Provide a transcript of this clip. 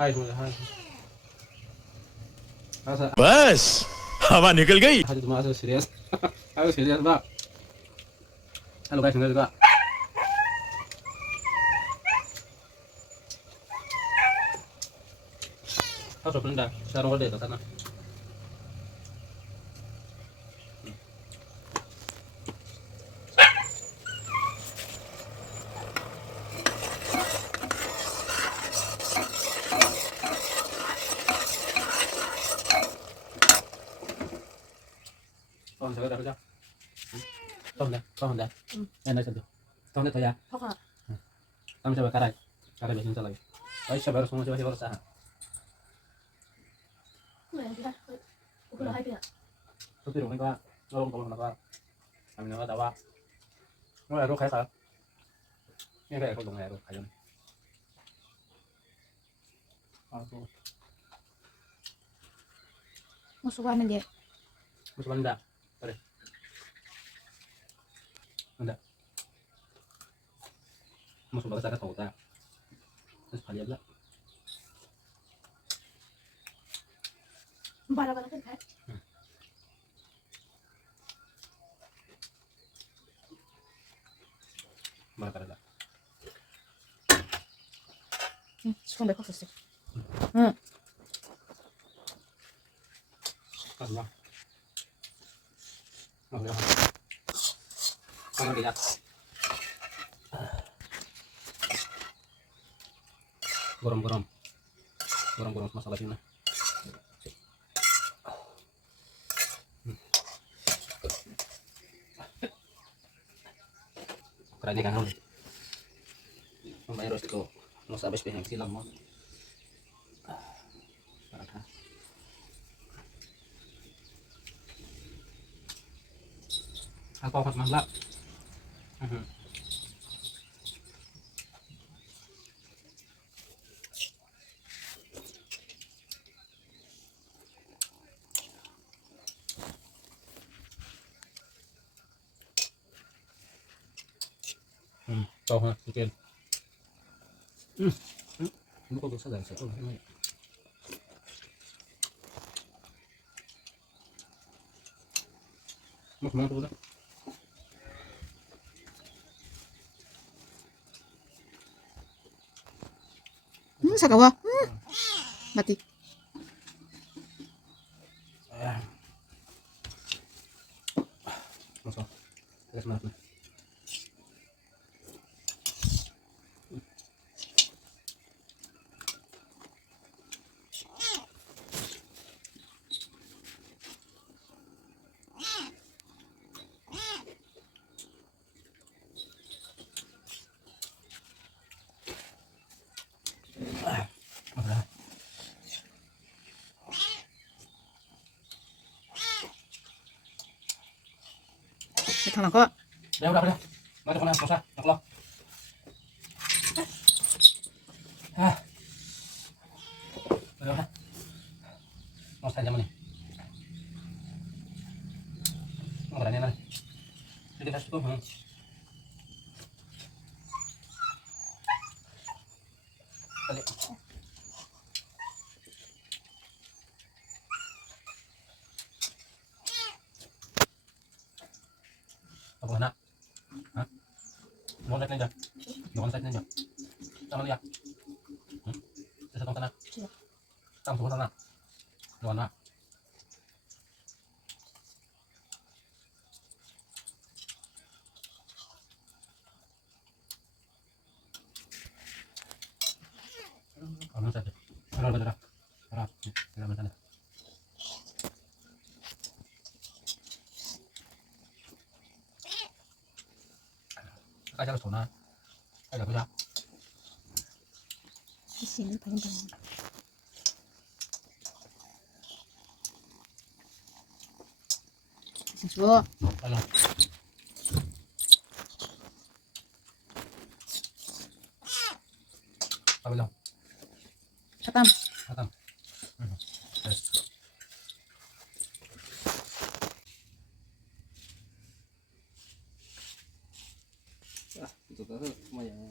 hai semua hai masa बस हवा निकल गई. hadi cuma asal serius aku serius Pak. Halo guys, dengar juga. Aku sudah pindah, sekarang udah ke sana. Con thử đâu cho. Con đây. Em đây satu. Con đây thôi ya. Kakak, Kamu coba karai. Karai biasa lagi. Ayo coba semua coba coba usaha. aku yang tidak, aku udah happy ya. Terus di rumah gua ngomong ngomong kenapa? Kami nggak tahu. Mulai ruh kayak apa? Ini kayak aku dong ya ruh kayak. Aku Musuh mana dia? musuh benda. Sorry. Benda. Musuh bagus ada tahu tak? Terus kalian lah. Bara bara kan? Mana kada. Suka mereka pasti. Allah. Allah. Kamu lihat. Gorom-gorom. Gorom-gorom masalah sini. Kerja kan harus. Membayar harus itu. Nggak sabes pihak silang mau. Aku akan masak. Tahu ha, mungkin. Ini kok bisa dari situ? Mau kemana tuh? Sakawa. Mati. Masuk. Terus mana? Thằng nào có? Udah. Mari kemana? Nggak usah, nggak keluar. Udah. Mau saja mana? Nggak berani lah. Jadi kita cukup. Tadi. Apa nak? Hah? Mau lihat aja. Jangan lihat aja. Jangan lihat. Saya tong tanah. Tang tong tanah. Jangan nak. Kamu saja. Kalau betul. Harap. Tidak betul. Kaca sona. Kaca kerja. Di sini paling. Susu. Halo. Apa bilang? Katam. Katam. Itu tuh lumayan.